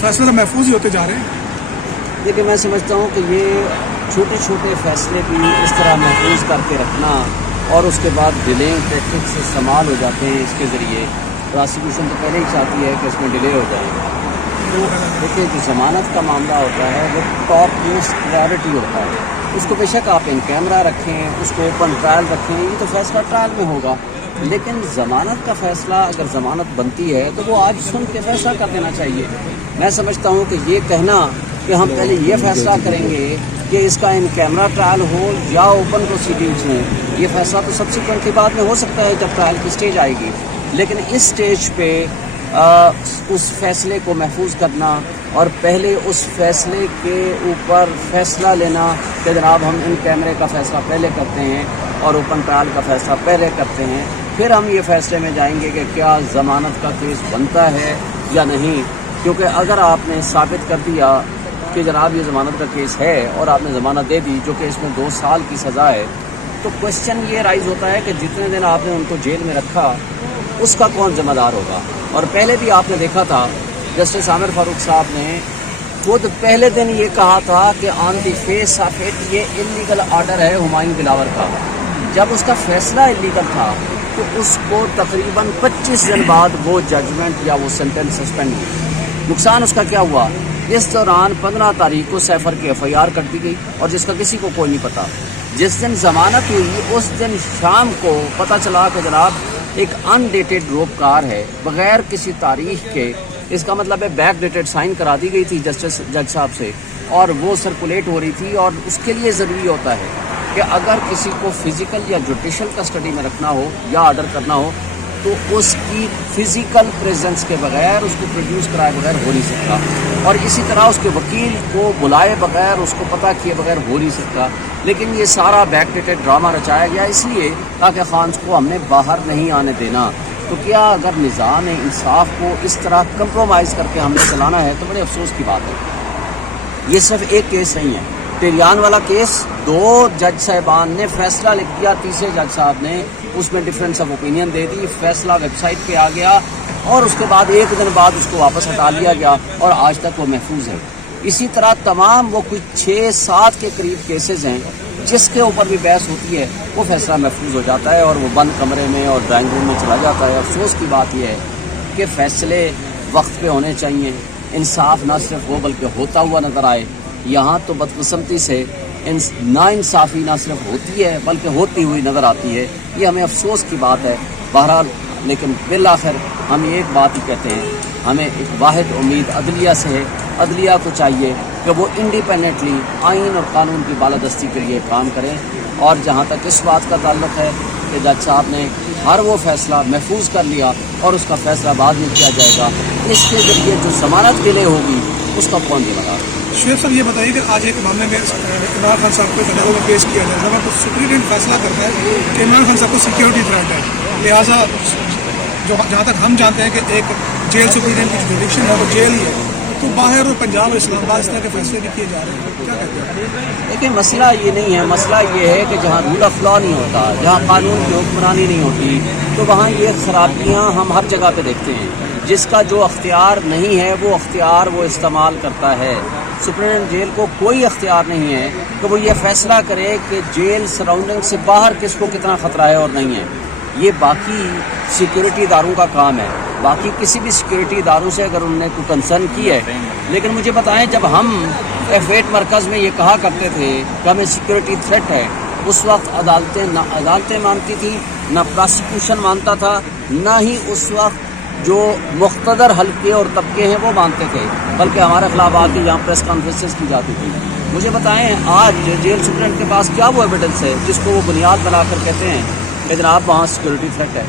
फैसले तो महफूज ही होते जा रहे हैं। देखिए, मैं समझता हूँ कि ये छोटे छोटे फैसले भी इस तरह महफूज करके रखना और उसके बाद डिलेइंग टैक्टिक्स से इस्तेमाल हो जाते हैं। इसके ज़रिए प्रोसिक्यूशन तो पहले ही चाहती है कि इसमें डिले हो जाए। तो देखिए, जो ज़मानत का मामला होता है वो टॉप मोस्ट प्रायोरिटी होता है। उसको बेशक आप इन कैमरा रखें, उसको ओपन ट्रायल रखें, ये तो फैसला ट्रायल में होगा, लेकिन ज़मानत का फ़ैसला अगर ज़मानत बनती है तो वो आज सुन के फैसला कर देना चाहिए। मैं समझता हूँ कि ये कहना कि हम पहले ये फैसला करेंगे कि इसका इन कैमरा ट्रायल हो या ओपन प्रोसीडिंग्स हों, ये फैसला तो सब्सिक्वेंटली बाद में हो सकता है जब ट्रायल की स्टेज आएगी, लेकिन इस स्टेज पे उस फैसले को महफूज करना और पहले उस फैसले के ऊपर फैसला लेना कि जनाब हम इन कैमरे का फैसला पहले करते हैं और ओपन ट्रायल का फैसला पहले करते हैं, फिर हम ये फैसले में जाएंगे कि क्या ज़मानत का केस बनता है या नहीं। क्योंकि अगर आपने साबित कर दिया कि जनाब ये ज़मानत का केस है और आपने ज़मानत दे दी जो कि इसमें 2 साल की सज़ा है, तो क्वेश्चन ये राइज होता है कि जितने दिन आपने उनको जेल में रखा उसका कौन ज़िम्मेदार होगा। और पहले भी आपने देखा था जस्टिस आमिर फारूक साहब ने खुद पहले दिन ये कहा था कि on the face of it ये इल्लीगल ऑर्डर है हुमायूं दिलावर का। जब उसका फैसला इल्लीगल था तो उसको तकरीबन 25 दिन बाद वो जजमेंट या वो सेंटेंस सस्पेंड हुई। नुकसान उसका क्या हुआ, इस दौरान 15 तारीख को सैफर की FIR कर दी गई और जिसका किसी को कोई नहीं पता। जिस दिन ज़मानत हुई उस दिन शाम को पता चला कि जनाब एक अनडेटेड रोपकार है बग़ैर किसी तारीख के, इसका मतलब है बैक डेटेड साइन करा दी गई थी जस्टिस जज साहब से और वो सर्कुलेट हो रही थी। और उसके लिए ज़रूरी होता है कि अगर किसी को फिज़िकल या जुडिशल कस्टडी में रखना हो या ऑर्डर करना हो तो उसकी फ़िज़िकल प्रेजेंस के बगैर, उसको प्रोड्यूस कराए बगैर हो नहीं सकता, और इसी तरह उसके वकील को बुलाए बगैर, उसको पता किए बगैर हो नहीं सकता। लेकिन ये सारा बैकडेटेड ड्रामा रचाया गया इसलिए ताकि खान को हमने बाहर नहीं आने देना। तो क्या अगर निज़ाम इंसाफ को इस तरह कंप्रोमाइज़ करके हमने चलाना है तो बड़े अफसोस की बात है। ये सिर्फ एक केस नहीं है, टेरियान वाला केस 2 जज साहिबान ने फैसला लिख दिया, तीसरे जज साहब ने उसमें डिफरेंस ऑफ ओपिनियन दे दी, फैसला वेबसाइट पे आ गया और उसके बाद 1 दिन बाद उसको वापस हटा लिया गया और आज तक वो महफूज है। इसी तरह तमाम वो कुछ 6-7 के करीब केसेस हैं जिसके ऊपर भी बहस होती है, वो फैसला महफूज हो जाता है और वो बंद कमरे में और ड्राइंग रूम में चला जाता है। अफसोस की बात यह है कि फ़ैसले वक्त पे होने चाहिए, इंसाफ ना सिर्फ हो बल्कि होता हुआ नज़र आए। यहाँ तो बदकिस्मती से नाइंसाफ़ी ना सिर्फ होती है बल्कि होती हुई नज़र आती है। ये हमें अफसोस की बात है। बहरहाल, लेकिन बिलाखिर हम एक बात ही कहते हैं, हमें एक वाहिद उम्मीद अदलिया से है। अदलिया को चाहिए कि वो इंडिपेंडेंटली आइन और कानून की बालादस्ती के लिए काम करें। और जहाँ तक इस बात का ताल्लुक़ है कि जज साहब ने हर वो फैसला महफूज कर लिया और उसका फैसला बाद में किया जाएगा, इसके ज़रिए जो ज़मानत डिले होगी उसका कौन जिम्मेदार। शुएब साहब, ये बताइए कि आज एक मामले में इमरान खान साहब को अदालत में पेश किया जाए, जब तो सुप्रीम कोर्ट फैसला करता है कि इमरान खान साहब को सिक्योरिटी थ्रेट है, लिहाजा जो जहाँ तक हम जानते हैं कि एक जेल सुप्रीम की जुडिक्शन है वो जेल ही है, तो बाहर और पंजाब और इस्लामाबाद इस तरह के फैसले भी किए जा रहे हैं, क्या कहते हैं? देखिए, मसला ये नहीं है, मसला ये है कि जहाँ रूल ऑफ लॉ नहीं होता, जहाँ कानून की हुक्मरानी नहीं होती, तो वहाँ ये खराबियाँ हम हर जगह पे देखते हैं। जिसका जो अख्तियार नहीं है वो अख्तियार वो इस्तेमाल करता है। सुप्रीम जेल को कोई अख्तियार नहीं है कि वो ये फैसला करे कि जेल सराउंडिंग से बाहर किसको कितना ख़तरा है और नहीं है। ये बाकी सिक्योरिटी इदारों का काम है, बाकी किसी भी सिक्योरिटी इदारों से अगर उन्होंने कोई कंसर्न की है। लेकिन मुझे बताएं, जब हम F8 मरकज़ में ये कहा करते थे कि हमें सिक्योरिटी थ्रेट है, उस वक्त अदालतें मानती थी, ना प्रोसिक्यूशन मानता था, ना ही उस वक्त जो मुख्तदर हल्के और तबके हैं वो मानते थे, बल्कि हमारे खिलाफ आके यहाँ प्रेस कॉन्फ्रेंसेस की जाती थी। मुझे बताएं, आज जेल सुप्रीम के पास क्या वो एविडेंस है जिसको वो बुनियाद बनाकर कहते हैं कि जनाब वहाँ सिक्योरिटी थ्रेट है।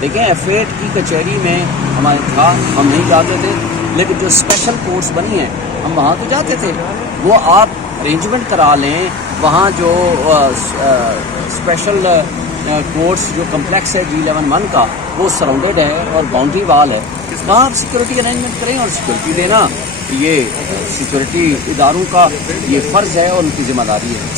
देखें, F8 की कचहरी में हमारे था, हम नहीं जाते थे, लेकिन जो स्पेशल कोर्ट्स बनी हैं हम वहाँ तो जाते थे। वो आप अरेंजमेंट करा लें, वहाँ जो स्पेशल कोर्ट्स जो कम्प्लेक्स है G11-1 का, वो सराउंडेड है और बाउंड्री वाल है, वहाँ आप सिक्योरिटी अरेंजमेंट करें। और सिक्योरिटी देना ये सिक्योरिटी इदारों का ये फ़र्ज़ है और उनकी ज़िम्मेदारी है।